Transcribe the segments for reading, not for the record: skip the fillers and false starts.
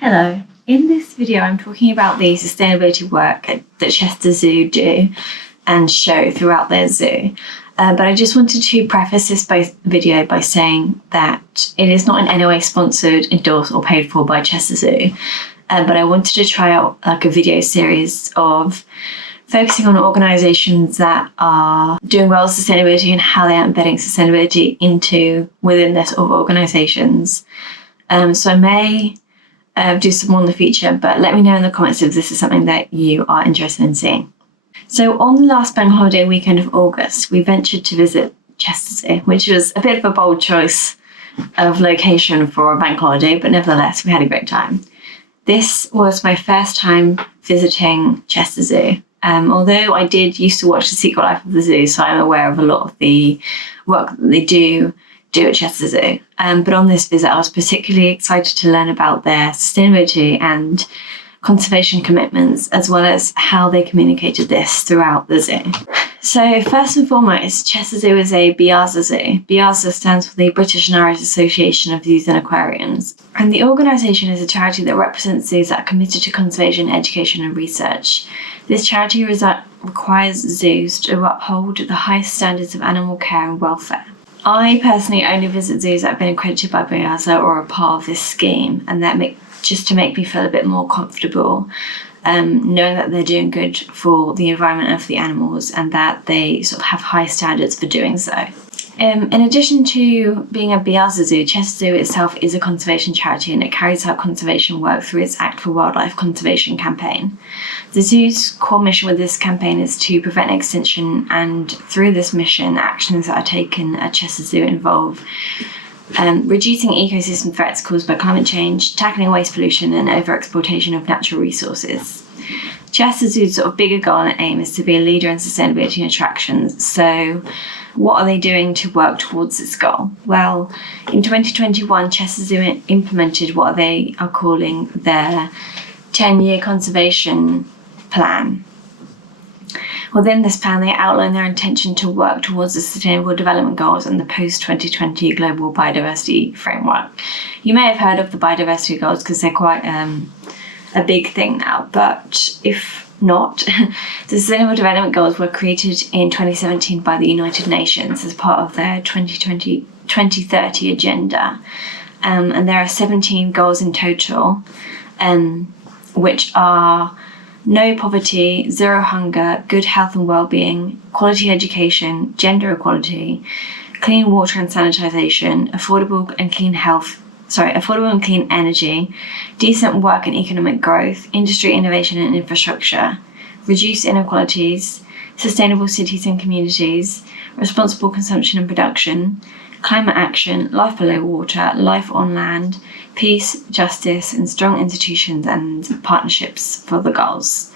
Hello. In this video, I'm talking about the sustainability work that Chester Zoo do and show throughout their zoo. But I just wanted to preface this video by saying that it is not in any way sponsored, endorsed or paid for by Chester Zoo. But I wanted to try out like a video series of focusing on organisations that are doing well with sustainability and how they're embedding sustainability within their sort of organisations. So I may do some more in the future, but let me know in the comments if this is something that you are interested in seeing. So on the last bank holiday weekend of August, we ventured to visit Chester Zoo, which was a bit of a bold choice of location for a bank holiday, but nevertheless, we had a great time. This was my first time visiting Chester Zoo. Although I did used to watch The Secret Life of the Zoo, so I'm aware of a lot of the work that they do at Chester Zoo. But on this visit, I was particularly excited to learn about their sustainability and conservation commitments, as well as how they communicated this throughout the zoo. So first and foremost, Chester Zoo is a Baza zoo. Baza stands for the British and Irish Association of Zoos and Aquariums. And the organisation is a charity that represents zoos that are committed to conservation, education and research. This charity requires zoos to uphold the highest standards of animal care and welfare. I personally only visit zoos that have been accredited by Baza or are part of this scheme, and that just to make me feel a bit more comfortable, knowing that they're doing good for the environment and for the animals, and that they sort of have high standards for doing so. In addition to being a Baza zoo, Chester Zoo itself is a conservation charity, and it carries out conservation work through its Act for Wildlife conservation campaign. The zoo's core mission with this campaign is to prevent extinction, and through this mission, actions that are taken at Chester Zoo involve reducing ecosystem threats caused by climate change, tackling waste pollution and overexploitation of natural resources. Chester Zoo's sort of bigger goal and aim is to be a leader in sustainability and attractions. So what are they doing to work towards this goal? Well, in 2021, Chester Zoo implemented what they are calling their 10-year conservation plan. Within this plan, they outline their intention to work towards the Sustainable Development Goals and the post-2020 Global Biodiversity Framework. You may have heard of the Biodiversity Goals because they're quite a big thing now, but if not, the Sustainable Development Goals were created in 2017 by the United Nations as part of their 2030 agenda. And there are 17 goals in total, which are no poverty, zero hunger, good health and well-being, quality education, gender equality, clean water and sanitisation, affordable and clean energy, decent work and economic growth, industry, innovation and infrastructure, reduce inequalities, sustainable cities and communities, responsible consumption and production, climate action, life below water, life on land, peace, justice, and strong institutions and partnerships for the goals.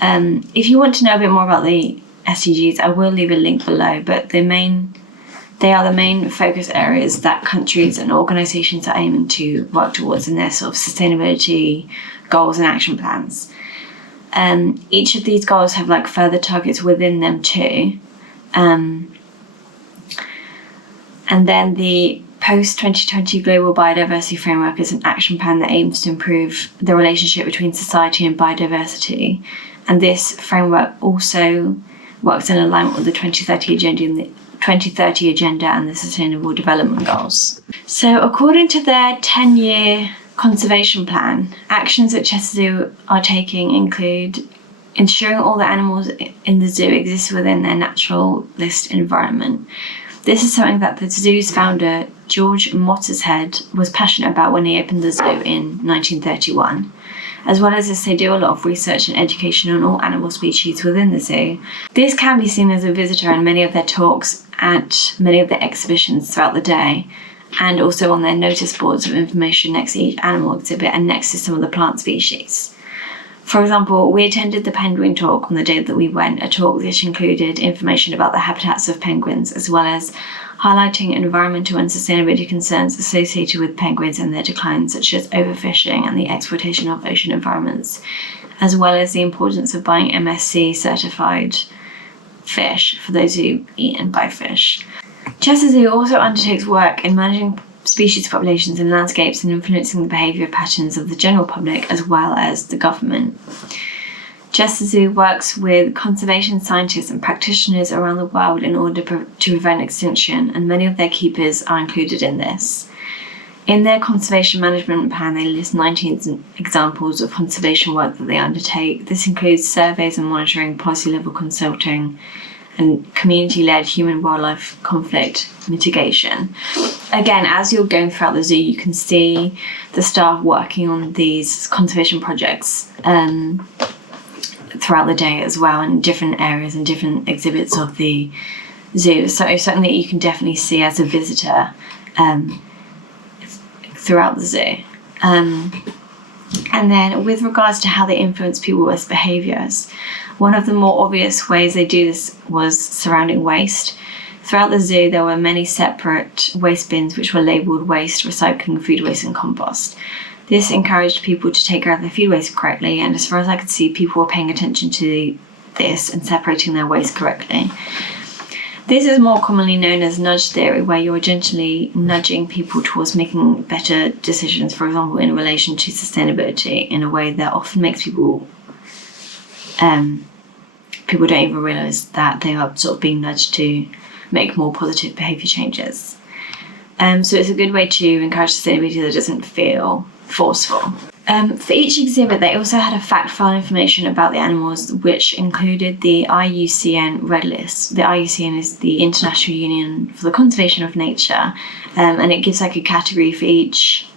If you want to know a bit more about the SDGs, I will leave a link below, but they are the main focus areas that countries and organisations are aiming to work towards in their sort of sustainability goals and action plans. Each of these goals have like further targets within them too. And then the post-2020 Global Biodiversity Framework is an action plan that aims to improve the relationship between society and biodiversity. And this framework also works in alignment with the 2030 agenda and the Sustainable Development Goals. So according to their 10-year conservation plan, actions that Chester Zoo are taking include ensuring all the animals in the zoo exist within their naturalist environment. This is something that the zoo's founder, George Mottershead, was passionate about when he opened the zoo in 1931. As well as this, they do a lot of research and education on all animal species within the zoo. This can be seen as a visitor in many of their talks at many of their exhibitions throughout the day, and also on their notice boards of information next to each animal exhibit and next to some of the plant species. For example, we attended the penguin talk on the day that we went, a talk which included information about the habitats of penguins, as well as highlighting environmental and sustainability concerns associated with penguins and their decline, such as overfishing and the exploitation of ocean environments, as well as the importance of buying MSC certified fish for those who eat and buy fish. Chester Zoo also undertakes work in managing species populations and landscapes and influencing the behaviour patterns of the general public as well as the government. Chester Zoo works with conservation scientists and practitioners around the world in order to prevent extinction, and many of their keepers are included in this. In their conservation management plan, they list 19 examples of conservation work that they undertake. This includes surveys and monitoring, policy-level consulting, and community-led human-wildlife conflict mitigation. Again, as you're going throughout the zoo, you can see the staff working on these conservation projects throughout the day as well, in different areas and different exhibits of the zoo. So it's something that you can definitely see as a visitor throughout the zoo. And then with regards to how they influence people's behaviours, one of the more obvious ways they do this was surrounding waste. Throughout the zoo, there were many separate waste bins which were labelled waste, recycling, food waste and compost. This encouraged people to take care of their food waste correctly, and as far as I could see, people were paying attention to this and separating their waste correctly. This is more commonly known as nudge theory, where you're gently nudging people towards making better decisions, for example, in relation to sustainability, in a way that often makes people don't even realise that they are sort of being nudged to make more positive behaviour changes. So it's a good way to encourage sustainability that doesn't feel forceful. For each exhibit, they also had a fact file information about the animals, which included the IUCN Red List. The IUCN is the International Union for the Conservation of Nature, and it gives like a category for each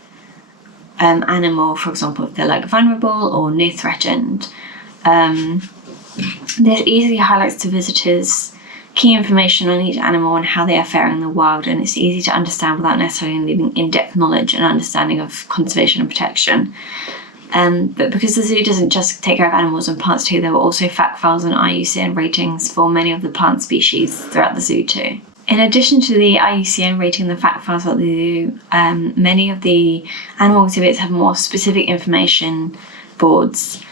animal, for example, if they're like vulnerable or near threatened. This easily highlights to visitors key information on each animal and how they are faring in the wild, and it's easy to understand without necessarily needing in-depth knowledge and understanding of conservation and protection. But because the zoo doesn't just take care of animals and plants too, there were also fact files and IUCN ratings for many of the plant species throughout the zoo too. In addition to the IUCN rating and the fact files at the zoo, many of the animal exhibits have more specific information boards,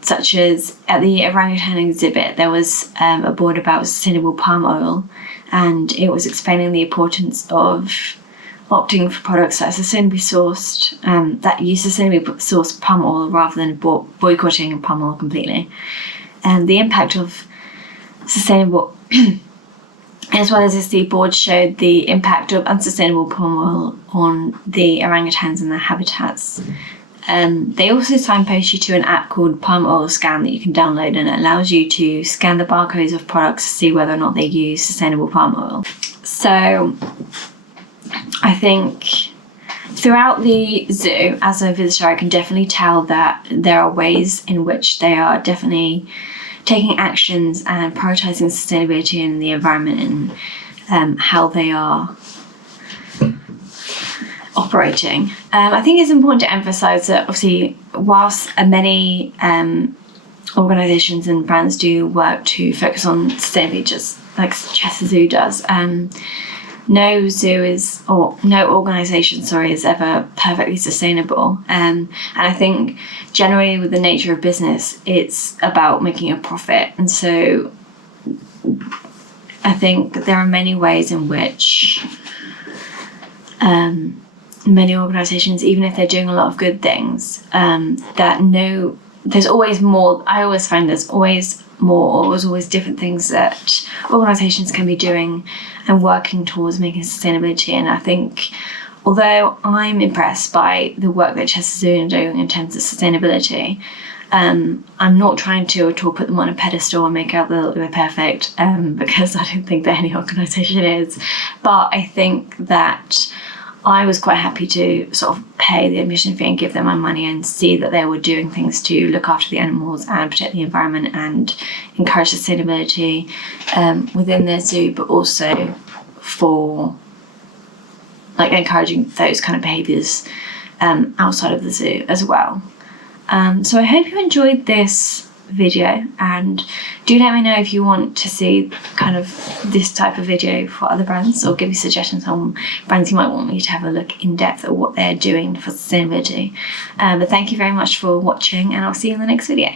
such as at the orangutan exhibit there was a board about sustainable palm oil, and it was explaining the importance of opting for products that are sustainably sourced, that use sustainably sourced palm oil rather than boycotting palm oil completely, and the impact of sustainable as well as this, the board showed the impact of unsustainable palm oil on the orangutans and their habitats. They also signpost you to an app called Palm Oil Scan that you can download, and it allows you to scan the barcodes of products to see whether or not they use sustainable palm oil. So I think throughout the zoo, as a visitor, I can definitely tell that there are ways in which they are definitely taking actions and prioritising sustainability in the environment, and how they are operating. I think it's important to emphasise that obviously whilst many organisations and brands do work to focus on sustainability, just like Chester Zoo does, no zoo is, or no organisation, is ever perfectly sustainable. And I think generally with the nature of business, it's about making a profit. And so I think there are many ways in which many organisations, even if they're doing a lot of good things, there's always more. I always find there's always more, or there's always different things that organisations can be doing and working towards making sustainability. And I think, although I'm impressed by the work that Chester Zoo are doing in terms of sustainability, I'm not trying to at all put them on a pedestal and make out that they're perfect, because I don't think that any organisation is. But I think that I was quite happy to sort of pay the admission fee and give them my money and see that they were doing things to look after the animals and protect the environment and encourage sustainability within their zoo, but also for like encouraging those kind of behaviours outside of the zoo as well. So I hope you enjoyed this video, and do let me know if you want to see kind of this type of video for other brands, or give me suggestions on brands you might want me to have a look in depth at what they're doing for sustainability. But thank you very much for watching, and I'll see you in the next video.